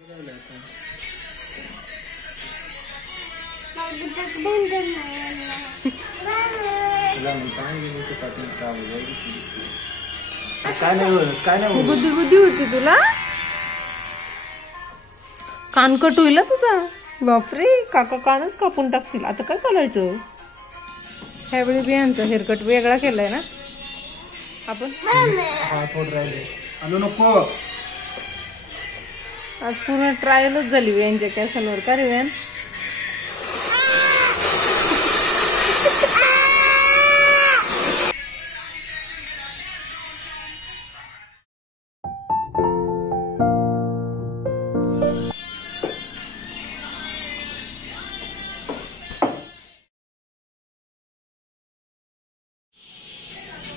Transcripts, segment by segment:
काय नाही बुद्धी बुद्धी होती तुला. कान कट होईल तुझा. बापरे, काका कानच कापून टाकतील. आता काय करायचं. ह्यावेळी बियांचा हेअरकट वेगळा केलाय ना आपण. नको. आज पूर्ण ट्रायलच झाली बियांच्या कॅसलवर. का रे बियान.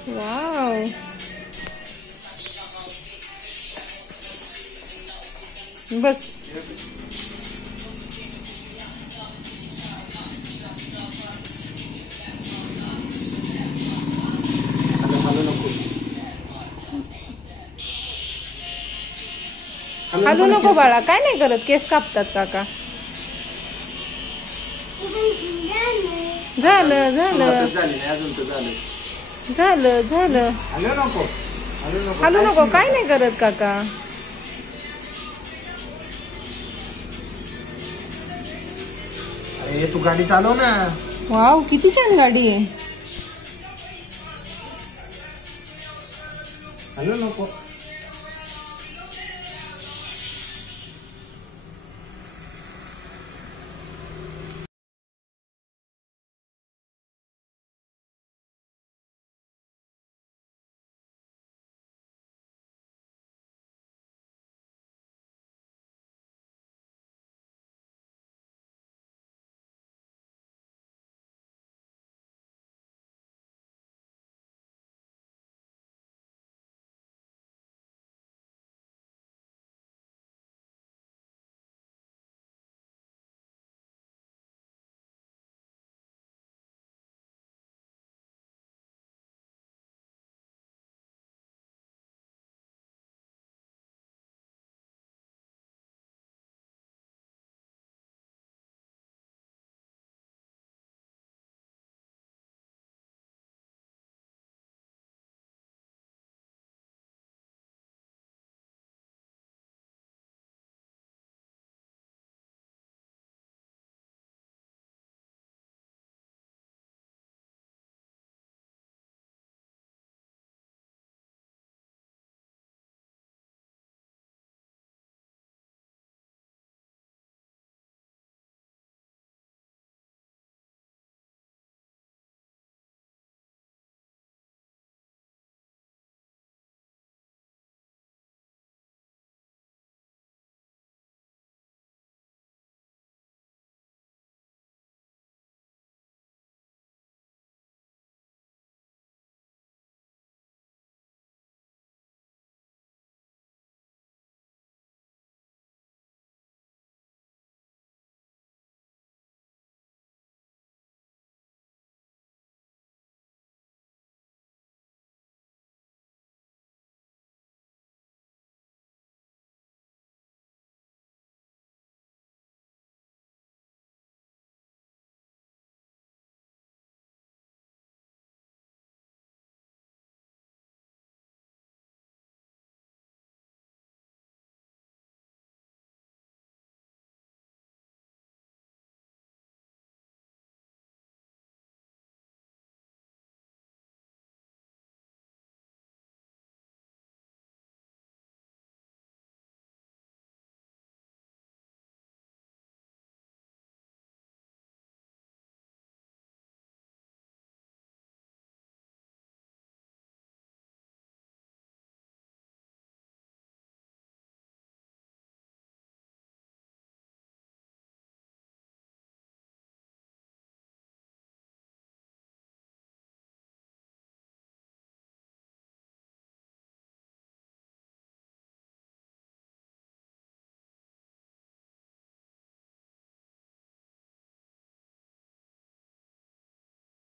वाव, बस. हलू नको बाळा. काय नाही करत. केस कापतात काका. झालं झालं झालं झालं. हलू नको. काय नाही करत काका. अरे तू गाडी चालव ना. वाव, किती छान गाडी आहे. हलू नको.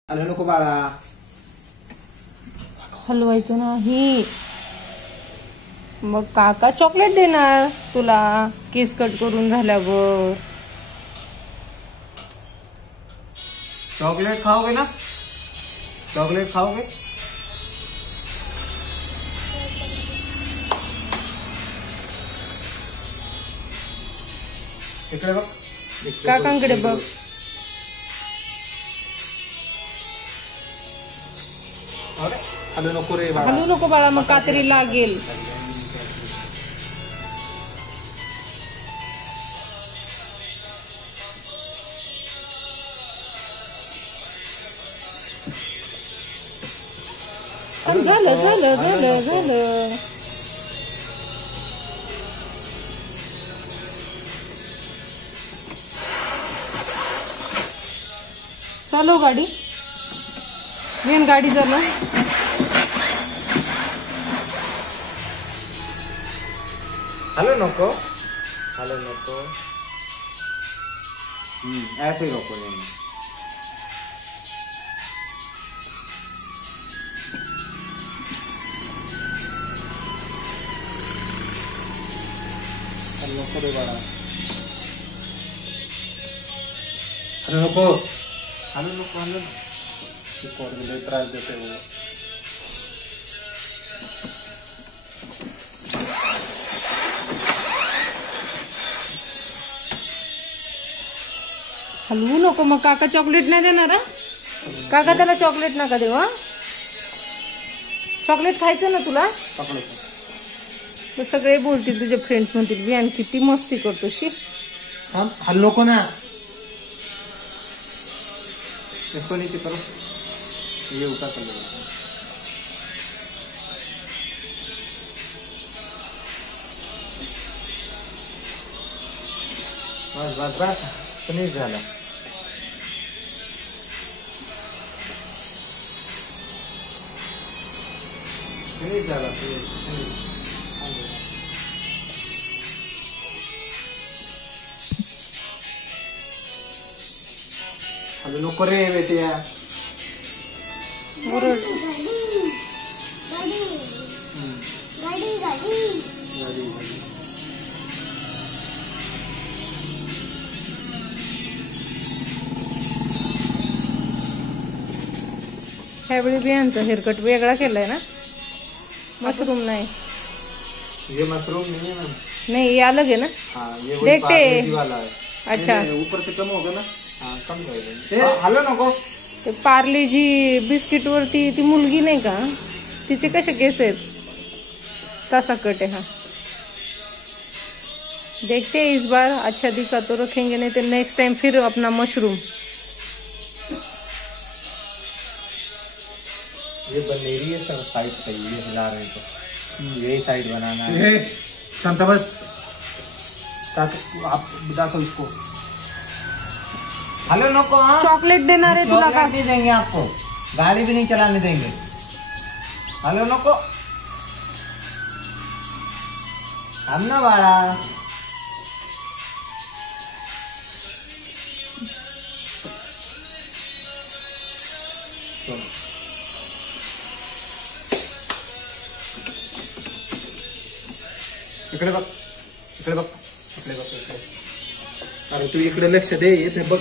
हलू नको बाळा. हलवायचं नाही. मग काका चॉकलेट देणार तुला केस कट करून झाल्यावर. चॉकलेट खाओगे ना? चॉकलेट खाओगे? इकडे बघ. काकांकडे बघ. अरे हलू नको रे बाळा. हलू नको बाळा, मग कातरी लागेल. झालं झालं झालं झालं. चालव गाडी. मेन गाडी चालव. हलो नको. हलो नको. ऐसे रोको नहीं. हलो नको रे बाळा. हलो नको. हलो नको. हलो नको. त्रास देते वो. हलवू नको. मग काका चॉकलेट नाही देणार हा? काका त्याला चॉकलेट नका देऊ हा. चॉकलेट खायचं ना तुला. तर सगळे बोलतील, तुझे फ्रेंड्स म्हणतील विहान किती मस्ती करतो. शी हम हल्लो को ना. इसको नीचे करो. ये ऊपर कर लो. बस बस बस. फिनिश झाला. फिनिश झाला. हलो नको रे बेटिया. ह्यावेळी बियांचा हेअरकट वेगळा केलाय ना. मशरूम नाही. ये मशरूम नहीं है ना. नहीं ये अलग है ना. हाँ ये वही देखते पार्ले वाला है. अच्छा. ऊपर से कम होगा ना. हाँ कम होगा. हलो नको. ते पार्ले जी बिस्किट वरती ती मुलगी नाही का, तिचे कसे केस आहेत तसा कट है. हाँ देखते हैं इस बार अच्छा दिखा तो रखेंगे, नहीं तो नेक्स्ट टाइम फिर अपना मशरूम. ये बनेरी है सब साइड पे. ये हिला रहे तो यही साइड बनाना है. शांता बस. आप दाखो इसको. हेलो नको. हाँ चॉकलेट देणार आहे तुला का. नहीं देंगे आपको. गाड़ी भी नहीं चलाने देंगे. हेलो नको. हम ना बाड़ा. इकडे बघ. इकडे बघ. इकडे बघ. इकडे. अरे तू इकडे लक्ष दे. येते बघ.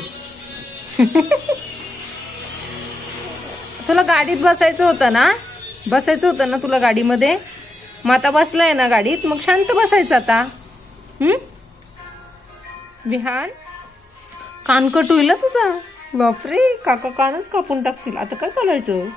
तुला गाडीत बसायचं होतं ना. बसायचं होतं ना तुला गाडीमध्ये. मग आता बसलाय ना गाडीत, मग शांत बसायचं आता. विहान कानकट होईल तुझा. बापरे काका कानच कापून टाकतील. आता काय करायचं.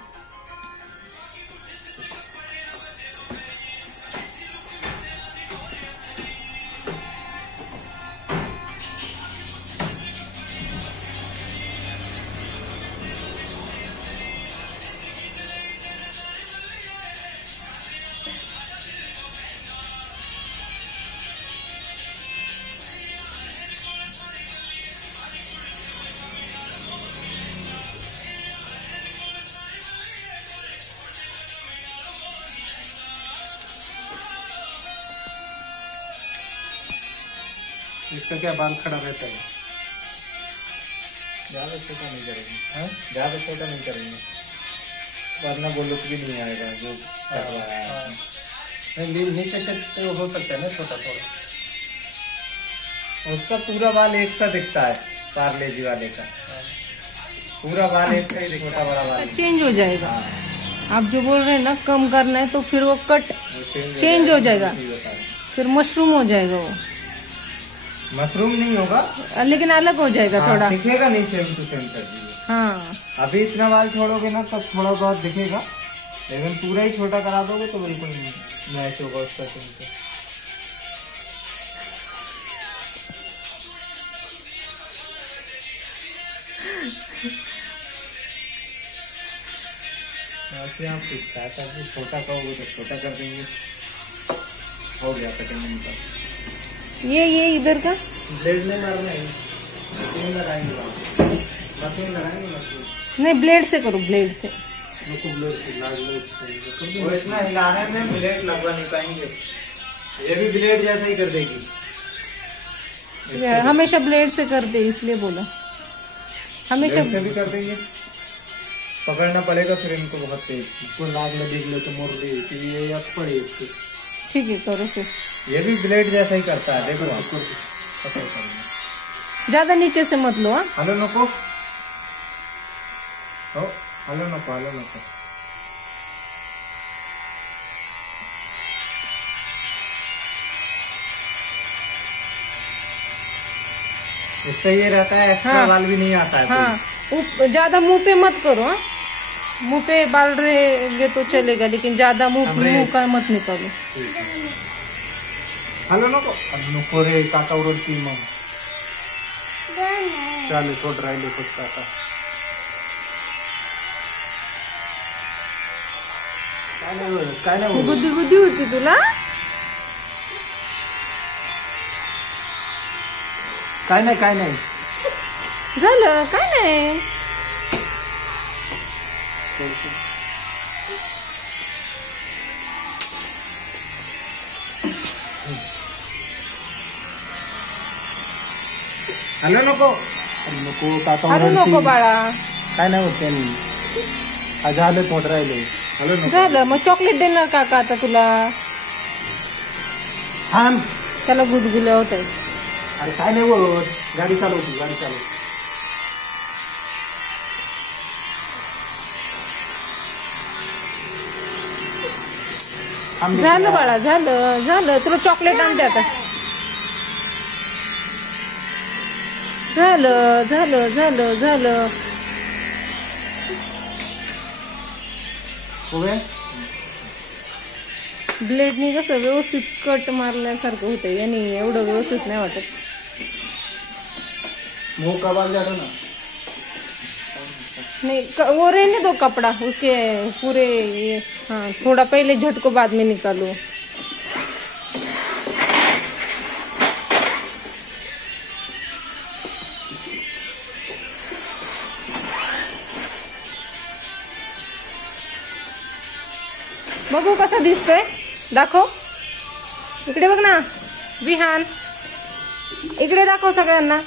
इसका क्या बाल खड़ा रहता है. ज्यादा छोटा नहीं करेंगे. हाँ ज्यादा छोटा नहीं करेंगे वरना वो लुक भी नहीं आएगा जो करवाया है. नीचे से तो हो सकता है ना छोटा थोड़ा। उसका पूरा बाल एक सा दिखता है, पार्ले जी वाले का पूरा बाल एक सा ही दिखता, छोटा बड़ा बाल चेंज हो जाएगा। आप जो बोल रहे हैं ना कम करना है, तो फिर वो कट चेंज हो जाएगा, फिर मशरूम हो जाएगा वो। मशरूम नहीं होगा, लेकिन अलग हो जाएगा थोड़ा, दिखेगा नहीं सेम टू सेम कर दीजिए। हाँ अभी इतना बाल छोड़ोगे ना तब थोड़ा बहुत दिखेगा, लेकिन पूरा ही छोटा करा दोगे तो बिल्कुल मैच होगा उसका सेम से। आप छोटा कहोगे तो छोटा कर देंगे, हो गया कटिंग का। ये इधर का ब्लेड नहीं मारना है, मशीन लगाएंगे, मशीन लगाएंगे, मशीन नहीं, ब्लेड से करो, ब्लेड से। वो इतना हिलाने में ब्लेड लगवा नहीं पाएंगे, ये भी ब्लेड जैसा ही कर देगी। हमेशा ब्लेड से करते इसलिए बोला, हमेशा से भी कर देंगे, पकड़ना पड़ेगा फिर इनको बहुत तेज, इसको लाग में देख ले तो मोड़ दे, ये अब पड़े इसको। ठीक है करो फिर। ये भी ब्लेड जैसा ही करता है, देखो आप ज्यादा नीचे से मत लो। हलो नको, हलो नको, हलो नको। इससे ये रहता है एक्स्ट्रा बाल भी नहीं आता है। हाँ, ज्यादा मुंह पे मत करो। मुंह पे बाल रहेंगे तो चलेगा, लेकिन ज्यादा मुंह का मत निकालो। हलो नको, नको रे काका उरती मग चालेल, थोडं राहिले फक्त आता। काय नाही बुद्धी बुद्धी होती तुला, काय नाही, काय नाही झालं, काय नाही। हॅलो नको, नको काका अरे नको बाळा, काय नाही होत त्यांनी, झालं थोडं राहिले। हॅलो नको, झालं, मग चॉकलेट देणार काका आता तुला। थांब, त्याला गुदगुल्या होत आहे। अरे काय नाही होत, गाडी चालवतो, गाडी चालव। झालं बाळा, झालं झालं, तुला चॉकलेट आणते आता। झालं झालं झालं झालं। ब्लेडनी कसं व्यवस्थित कट मारल्यासारखं होतं, याने एवढं व्यवस्थित नाही वाटत। मुंह का बाल ज्यादा ना नहीं, वो रहने दो कपड़ा उसके पूरे ये। हाँ, थोड़ा पहले झटको बाद में निकालो। बघू कसा दिसतोय, दाखव इकडे, बघ ना विहान, इकडे दाखव सगळ्यांना।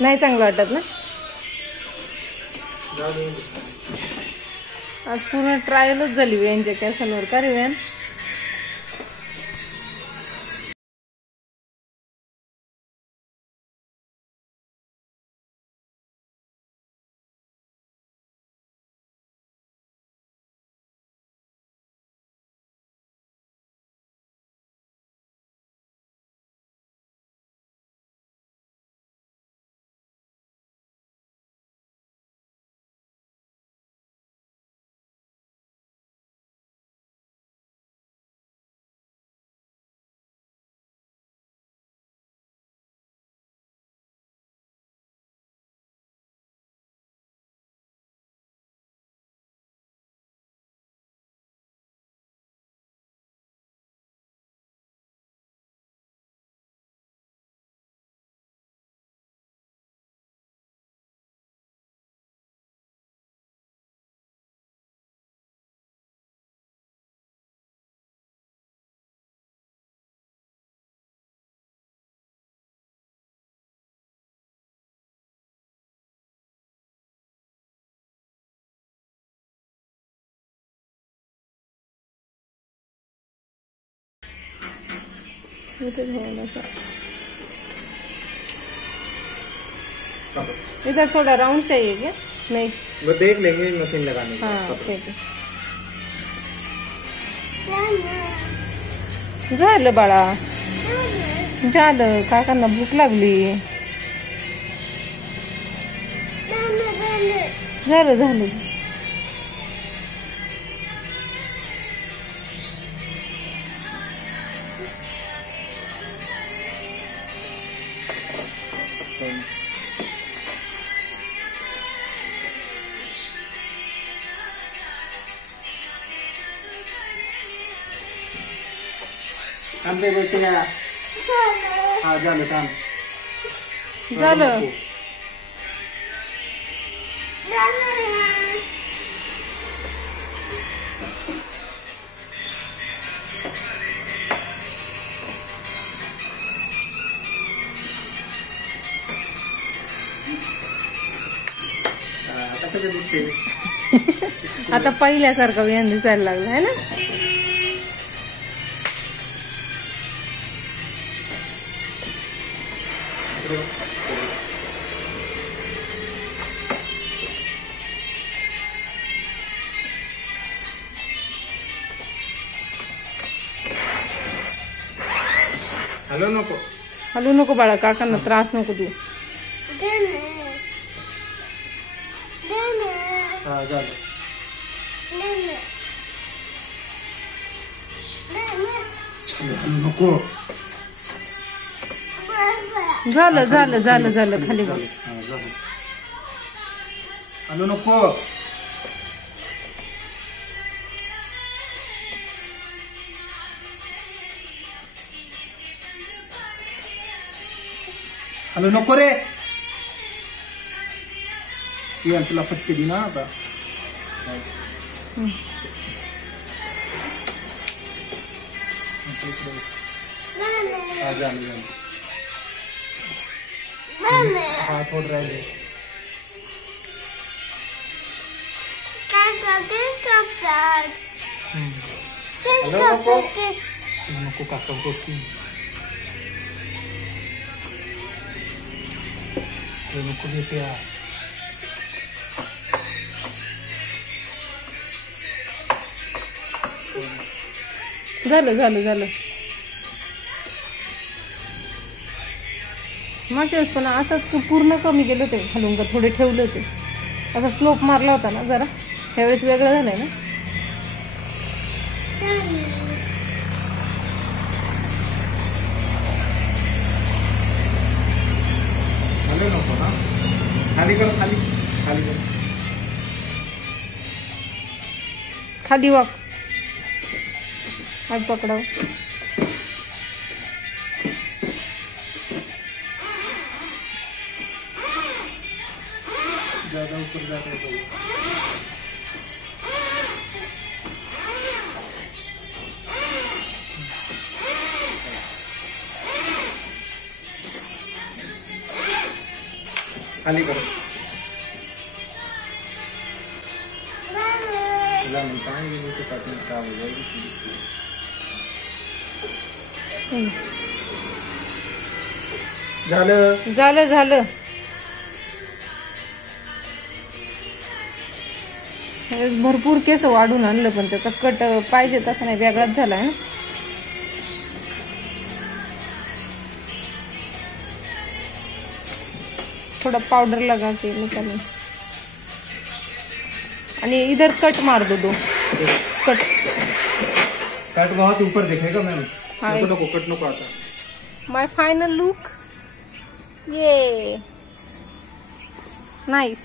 नाही चांगलं वाटत ना, आज पूर्ण ट्रायलच झाली व्यानच्या केसांवर, का रे व्यान। इधर इधर थोड़ा राउंड चाहिए क्या? नहीं, वो देख लेंगे मशीन लगाने के हाँ बाद। ठीक है. झालं बाळा, झालं. काकांना भूक लागली. झालं झालं. थांब रे बेटे. हा झालं थांब. झालं. कसं काय दिसते? आता पहिल्यासारखं व्यान दिसायला लागलं है ना. हॅलो नको. हलू नको बाळा, काकांना त्रास नको देऊ. हा झालं. नको. झालं झालं झालं झालं. खाली बघ. हा झालं. हॅलो नको. हॅलो नको रे. तुला फटके दी ना आता. हा झालं झालं. हा थोडं राहिले. हॅलो नको. नको काका करते. नको भेटूया. झालं झालं झालं. मागच्या वेळेस पण असंच पूर्ण कमी केले होते घालून का, थोडे ठेवले होते. असा स्लोप मारला होता ना जरा. ह्यावेळेस वेगळं झालंय ना. नको ना. खाली कर. खाली खाली कर. खाली वाक. हात पकडाव. ज्यादा ऊपर जाता है. खाली करो. म्हणता है ये तो काटने खराब हो जाएगी. झालं झालं झालं. भरपूर केस वाढून आणलं पण त्याचा कट पाहिजे तसा नाही, वेगळाच झालाय ना. थोड़ा पाउडर लगा के निकालें. आणि इधर कट मार दो. कट कट बहुत ऊपर दिखेगा मैम. हाँ, नको कट नको आता. माय फाइनल लुक ये नाइस.